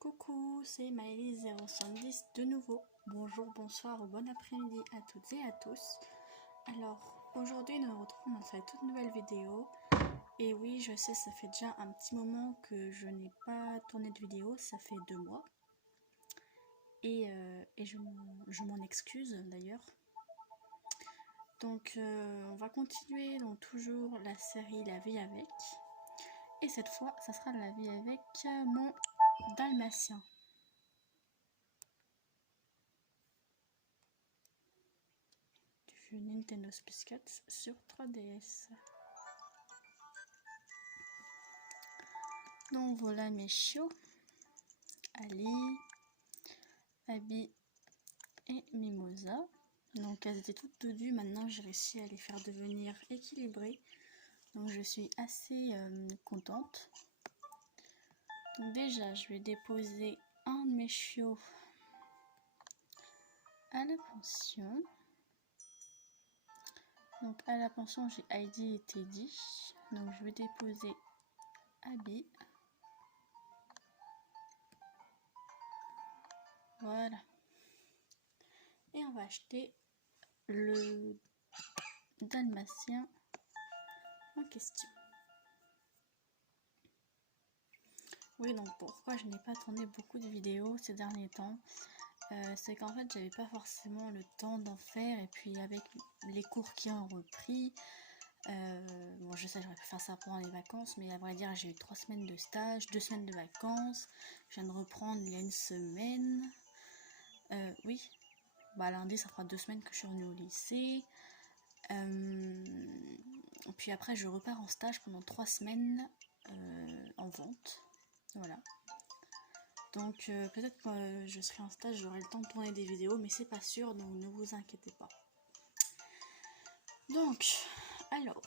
Coucou, c'est Maëlys070 de nouveau. Bonjour, bonsoir ou bon après-midi à toutes et à tous. Alors, aujourd'hui nous nous retrouvons dans cette toute nouvelle vidéo. Et oui, je sais, ça fait déjà un petit moment que je n'ai pas tourné de vidéo, ça fait 2 mois. Et je m'en excuse d'ailleurs. Donc on va continuer donc toujours la série La vie avec. Et cette fois, ça sera la vie avec mon dalmatien. Du Nintendo Space Cats sur 3DS. Donc voilà mes chiots. Ali, Abby et Mimosa. Donc elles étaient toutes dodues, maintenant j'ai réussi à les faire devenir équilibrées. Donc je suis assez contente. Donc déjà je vais déposer un de mes chiots à la pension. Donc à la pension j'ai Heidi et Teddy. Donc je vais déposer Abby. Voilà. Et on va acheter le dalmatien en question. Oui, donc pourquoi je n'ai pas tourné beaucoup de vidéos ces derniers temps, c'est qu'en fait j'avais pas forcément le temps d'en faire, et puis avec les cours qui ont repris, bon je sais j'aurais pu faire ça pendant les vacances, mais à vrai dire j'ai eu 3 semaines de stage, 2 semaines de vacances, je viens de reprendre il y a une semaine, oui, bah lundi ça fera 2 semaines que je suis revenue au lycée, puis après je repars en stage pendant 3 semaines en vente. Voilà. Donc peut-être que je serai en stage, j'aurai le temps de tourner des vidéos, mais c'est pas sûr, donc ne vous inquiétez pas. Donc, alors,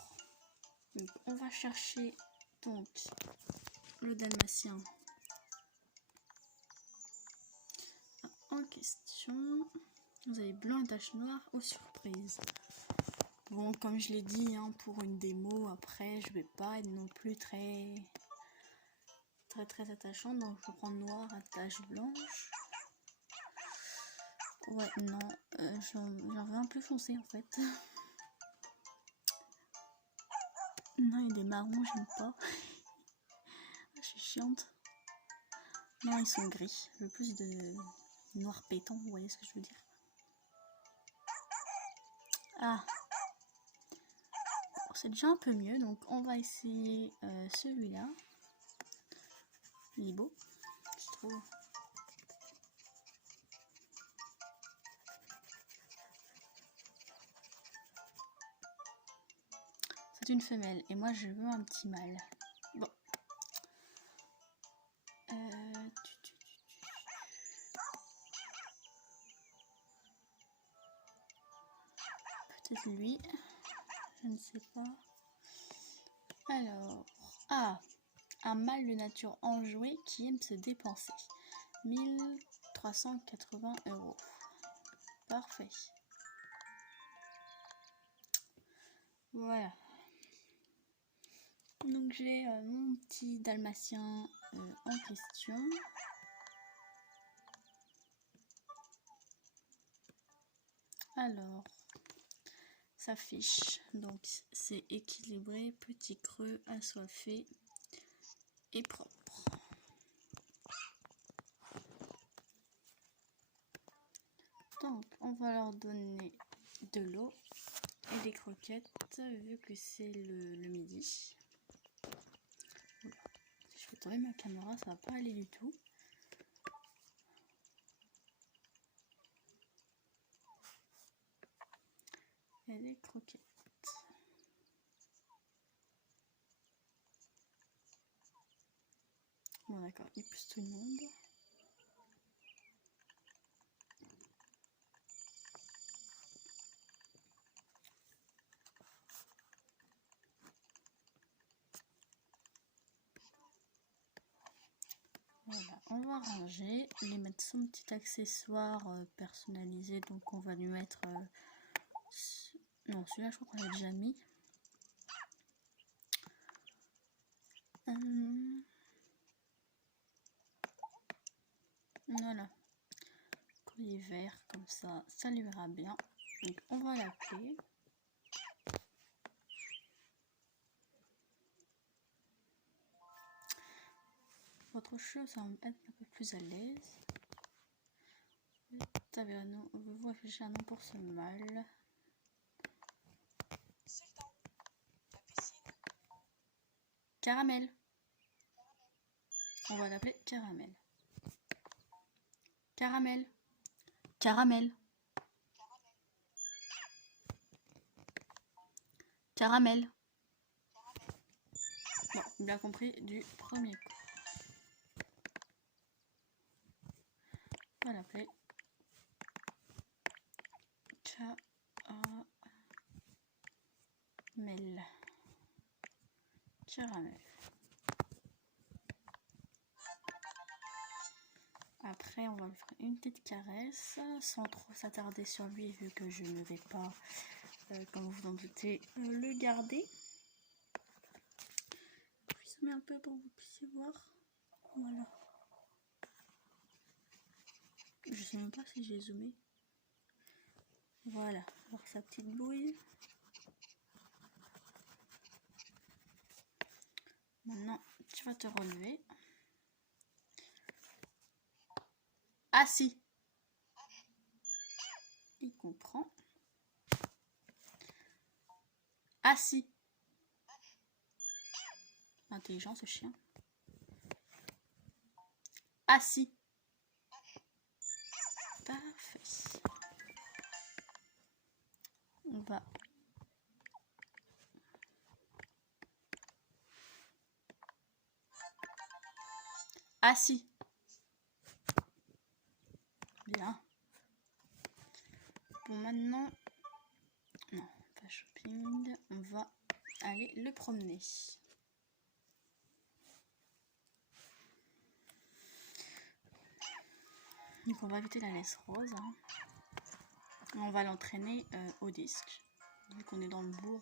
on va chercher donc le dalmatien en question. Vous avez blanc et tache noire aux surprises. Bon, comme je l'ai dit, hein, pour une démo, après je vais pas être non plus très attachant, donc je vais prendre noir à tache blanche. Ouais, non, j'en veux un plus foncé en fait. Non, il y a des marrons, j'aime pas. Je suis chiante. Non, ils sont gris. Je veux plus de noir pétant, vous voyez ce que je veux dire. Ah, c'est déjà un peu mieux, donc on va essayer celui-là. Il est beau, je trouve. C'est une femelle et moi je veux un petit mâle. Bon. Peut-être lui. Je ne sais pas. Alors. Ah, un mâle de nature enjoué qui aime se dépenser. 1380 €. Parfait. Voilà. Donc j'ai mon petit dalmatien en question. Alors, sa fiche, donc c'est équilibré, petit creux, assoiffé et propre. Donc on va leur donner de l'eau et des croquettes vu que c'est le midi. Voilà. Si je fais tourner ma caméra, ça va pas aller du tout. Et des croquettes. Bon d'accord, il pousse tout le monde. Voilà, on va ranger, lui mettre son petit accessoire personnalisé, donc on va lui mettre... non, celui-là je crois qu'on l'a déjà mis. Voilà. Collier vert, comme ça lui ira bien. Donc on va l'appeler. Votre chiot, ça va être un peu plus à l'aise. Vous affichez un nom pour ce mâle. Caramel. On va l'appeler Caramel. Caramel. Caramel. Caramel. Bon, on l'a compris du premier coup. On va l'appeler Caramel. Caramel. Après, on va lui faire une petite caresse sans trop s'attarder sur lui vu que je ne vais pas, comme vous en doutez, le garder. Je zoome un peu pour que vous puissiez voir. Voilà. Je sais même pas si j'ai zoomé. Voilà, alors sa petite bouille. Maintenant, tu vas te relever. Assis. Il comprend. Assis. Intelligent ce chien. Assis. Parfait. On va assis. Bien. Bon, maintenant, non, pas shopping. On va aller le promener. Donc, on va ajouter la laisse rose. Hein. On va l'entraîner au disque. Vu qu'on est dans le bourg,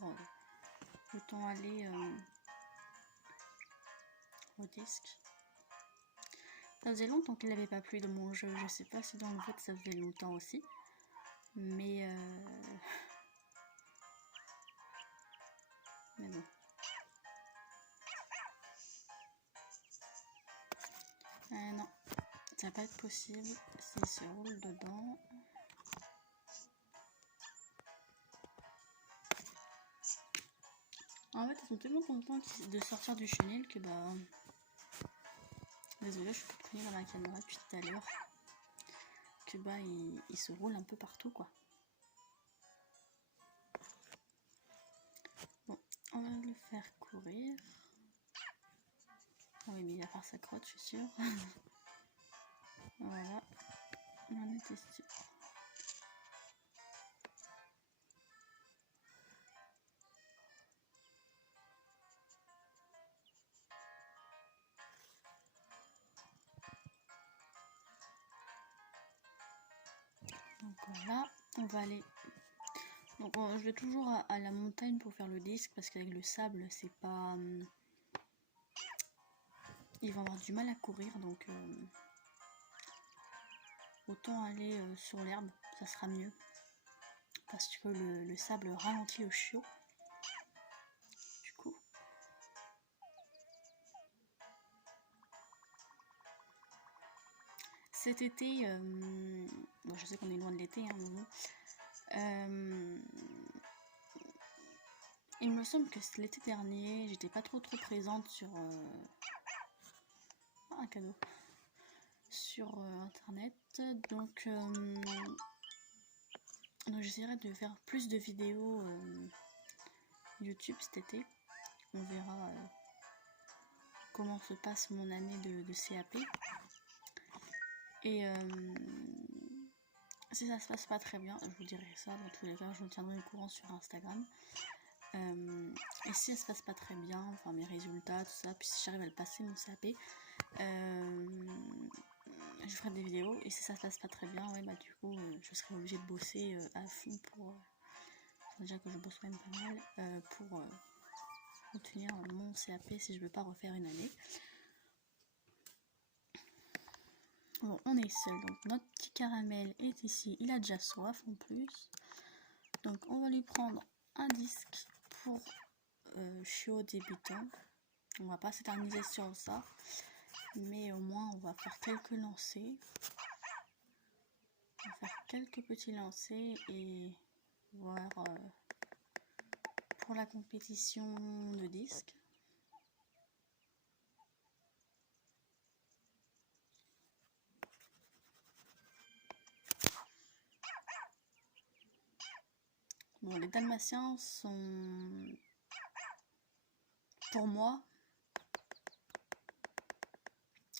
autant aller au disque. Ça faisait longtemps qu'il n'avait pas plu dans mon jeu. Je sais pas si dans le vôtre ça faisait longtemps aussi. Mais bon. Non, ça va pas être possible s'il se roule dedans. En fait, ils sont tellement contents de sortir du chenil que bah... Désolée, je suis toute prise dans la caméra depuis tout à l'heure. Que bah, il se roule un peu partout, quoi. Bon, on va le faire courir. Ah oui, mais il va faire sa crotte, je suis sûre. Voilà, on en était sûr. Donc voilà, on va aller... Donc je vais toujours à la montagne pour faire le disque parce qu'avec le sable, c'est pas... il va avoir du mal à courir, donc autant aller sur l'herbe, ça sera mieux. Parce que le sable ralentit le chiot. Du coup. Cet été, bon, je sais qu'on est loin de l'été, hein, il me semble que l'été dernier, j'étais pas trop présente sur un cadeau sur internet, donc j'essaierai de faire plus de vidéos YouTube cet été. On verra comment se passe mon année de CAP. Et si ça se passe pas très bien, je vous dirai ça. Dans tous les cas, je vous tiendrai au courant sur Instagram. Et si ça se passe pas très bien, enfin mes résultats, tout ça, puis si j'arrive à le passer mon CAP, je ferai des vidéos. Et si ça se passe pas très bien, ouais, bah du coup, je serai obligée de bosser à fond pour... déjà que je bosse quand même pas mal, pour obtenir mon CAP si je veux pas refaire une année. Bon, on est seul, donc notre petit caramel est ici, il a déjà soif en plus. Donc on va lui prendre un disque pour chiot débutant. On va pas s'éterniser sur ça, mais au moins on va faire quelques lancers. On va faire quelques petits lancers et voir pour la compétition de disques. Bon, les dalmatiens sont, pour moi,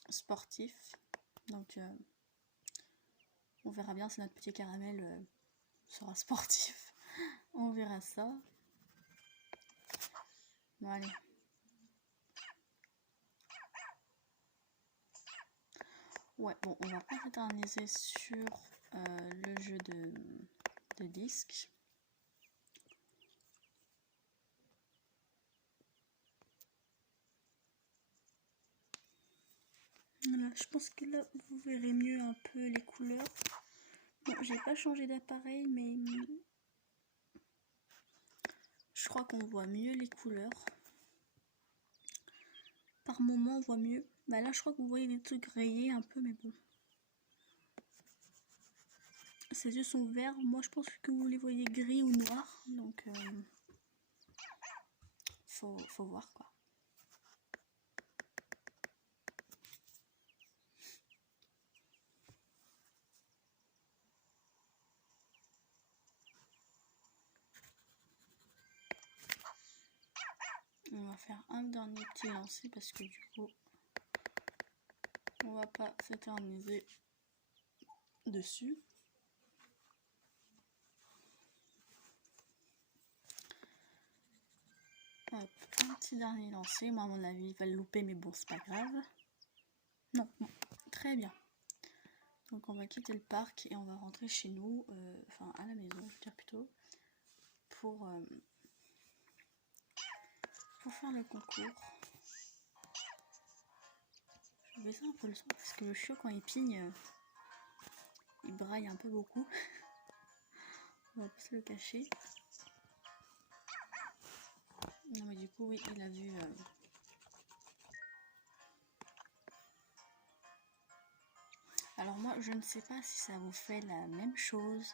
sportifs. Donc, on verra bien si notre petit caramel sera sportif. On verra ça. Bon, allez. Ouais, bon, on va pas s'éterniser sur le jeu de disques. Voilà, je pense que là vous verrez mieux un peu les couleurs. Bon, j'ai pas changé d'appareil, mais je crois qu'on voit mieux les couleurs. Par moment, on voit mieux. Bah là, je crois que vous voyez des trucs rayés un peu, mais bon. Ses yeux sont verts. Moi, je pense que vous les voyez gris ou noirs. Donc, faut voir quoi. On va faire un dernier petit lancer parce que du coup, on va pas s'éterniser dessus. Hop, un petit dernier lancer. Moi, à mon avis, il va le louper, mais bon, c'est pas grave. Non, bon, très bien. Donc, on va quitter le parc et on va rentrer chez nous, enfin à la maison, je veux dire plutôt, pour faire le concours. Je vais baisser un peu le son parce que le chiot, quand il pigne, il braille un peu beaucoup. On va pas se le cacher. Non, mais du coup, oui, il a vu. Alors, moi, je ne sais pas si ça vous fait la même chose,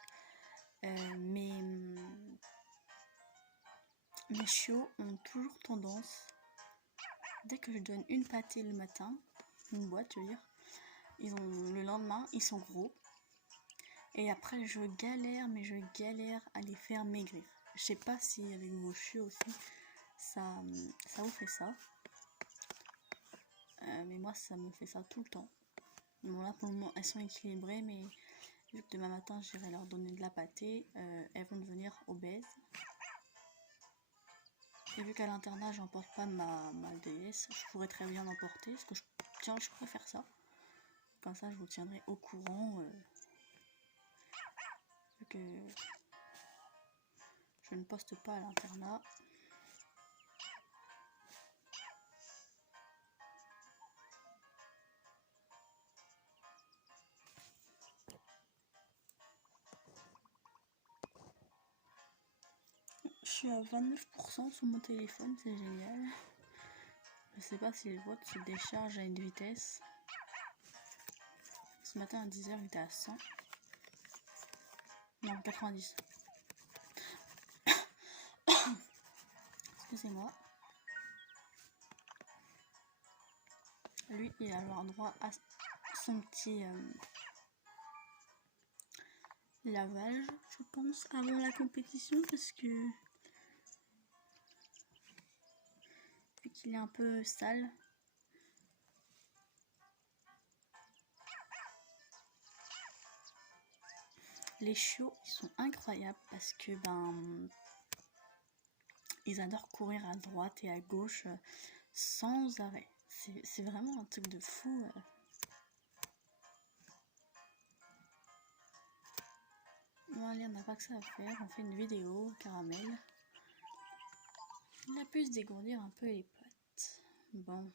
mais mes chiots ont toujours tendance, dès que je donne une pâtée le matin, une boîte, je veux dire, le lendemain, ils sont gros. Et après, je galère, mais je galère à les faire maigrir. Je sais pas si avec vos chiots aussi, ça vous fait ça. Mais moi, ça me fait ça tout le temps. Bon, là, pour le moment, elles sont équilibrées, mais vu que demain matin, j'irai leur donner de la pâtée, elles vont devenir obèses. Et vu qu'à l'internat, j'emporte pas ma DS, je pourrais très bien l'emporter, parce que je préfère ça. Comme ça, je vous tiendrai au courant. Vu que je ne poste pas à l'internat. Je suis à 29% sur mon téléphone, c'est génial. Je sais pas si le vôtre se décharge à une vitesse. Ce matin à 10h, il était à 100. Non, 90. Excusez-moi. Lui, il va avoir droit à son petit lavage, je pense, avant la compétition, parce que vu qu'il est un peu sale. Les chiots, ils sont incroyables parce que ils adorent courir à droite et à gauche sans arrêt. C'est vraiment un truc de fou. Bon, allez, on n'a pas que ça à faire. On fait une vidéo, caramel. Il a pu se dégourdir un peu les pattes. Bon.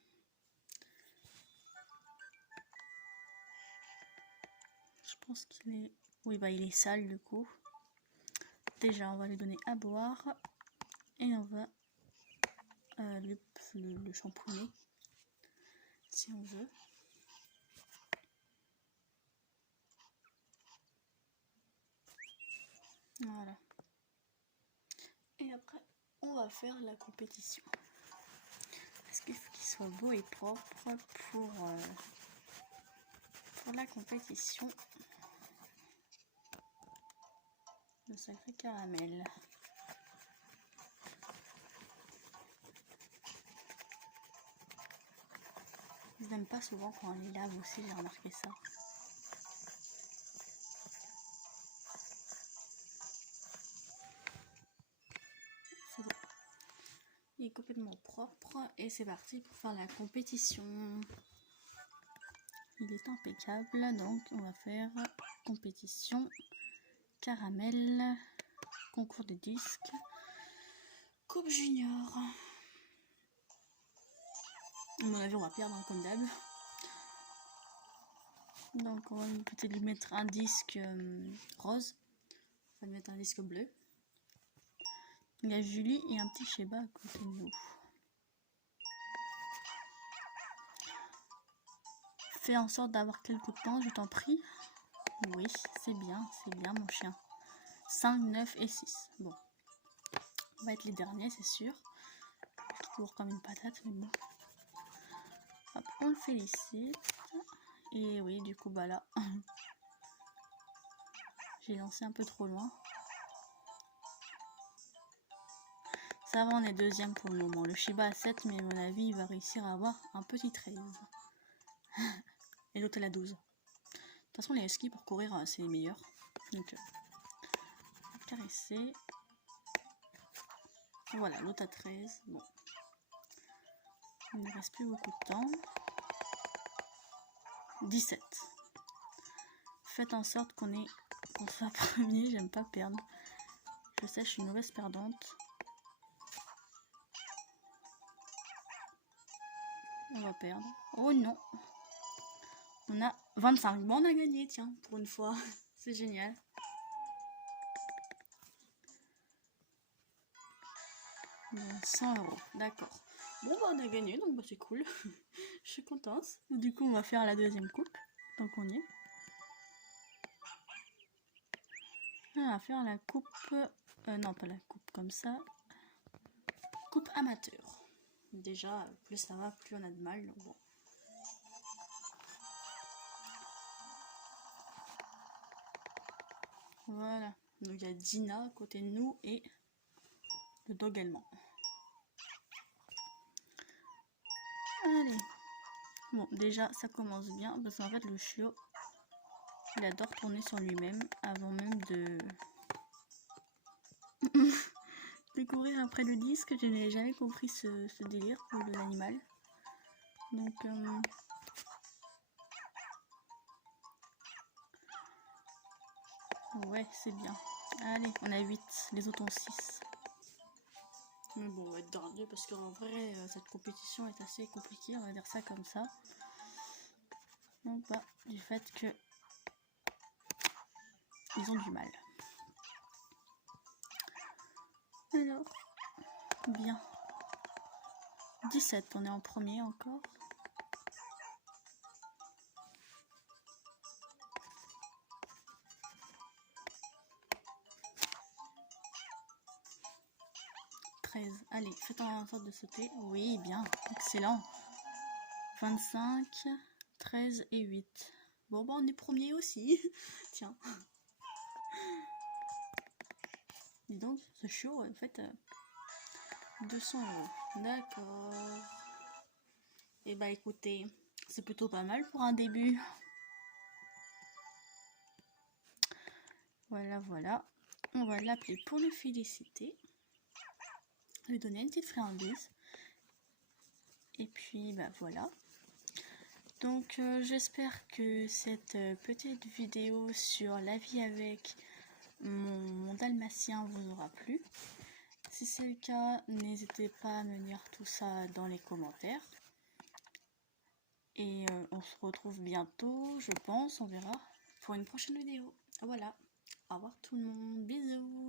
Je pense qu'il est... Oui, bah il est sale du coup. Déjà, on va lui donner à boire. Et on va le shampooiner. Si on veut. Voilà. Et après, on va faire la compétition. Parce qu'il faut qu'il soit beau et propre pour la compétition. Le sacré caramel. Ils n'aiment pas souvent quand on les lave aussi, j'ai remarqué ça. C'est bon. Il est complètement propre et c'est parti pour faire la compétition. Il est impeccable, donc on va faire compétition, caramel, concours des disques, coupe junior. À mon avis on va perdre comme d'hab. Donc on va peut-être lui mettre un disque rose, on va lui mettre un disque bleu. Il y a Julie et un petit Sheba à côté de nous. Fais en sorte d'avoir quelques points, je t'en prie. Oui, c'est bien mon chien. 5, 9 et 6. Bon. On va être les derniers, c'est sûr. Qui court comme une patate, mais bon. Hop, on le félicite. Et oui, du coup, bah là. J'ai lancé un peu trop loin. Ça va, on est deuxième pour le moment. Le Shiba a 7, mais à mon avis, il va réussir à avoir un petit 13. Et l'autre, elle a 12. De toute façon, les huskies pour courir, c'est les meilleurs. Donc, on va caresser. Voilà, l'autre a 13. Bon. Il ne reste plus beaucoup de temps. 17. Faites en sorte qu'on soit premier. J'aime pas perdre. Je sais, je suis une mauvaise perdante. On va perdre. Oh non. On a 25. Bon, on a gagné, tiens, pour une fois. C'est génial. Bon, 100 €. D'accord. Bon, bah, on a gagné, donc bah, c'est cool. Je suis contente. Du coup, on va faire la deuxième coupe. Tant qu'on y est. On va faire la coupe... non, pas la coupe comme ça. Coupe amateur. Déjà, plus ça va, plus on a de mal. Donc bon. Voilà. Donc il y a Dina à côté de nous et le dog allemand. Allez. Bon, déjà, ça commence bien. Parce qu'en fait, le chiot, il adore tourner sur lui-même avant même de... de courir après le disque. Je n'ai jamais compris ce délire pour l'animal. Donc... ouais, c'est bien. Allez, on a 8. Les autres ont 6. Mais bon, on va être dernier parce qu'en vrai, cette compétition est assez compliquée. On va dire ça comme ça. Donc, bah, du fait que ils ont du mal. Alors, bien. 17, on est en premier encore. Allez, faites en sorte de sauter. Oui, bien, excellent. 25, 13 et 8. Bon, bah, on est premier aussi. Tiens. Dis donc, ce show, en fait, 200 €. D'accord. Et bah, écoutez, c'est plutôt pas mal pour un début. Voilà, voilà. On va l'appeler pour le féliciter. Lui donner une petite friandise. Et puis, bah voilà. Donc, j'espère que cette petite vidéo sur la vie avec mon dalmatien vous aura plu. Si c'est le cas, n'hésitez pas à me dire tout ça dans les commentaires. Et on se retrouve bientôt, je pense, on verra. pour une prochaine vidéo. Voilà, au revoir tout le monde, bisous.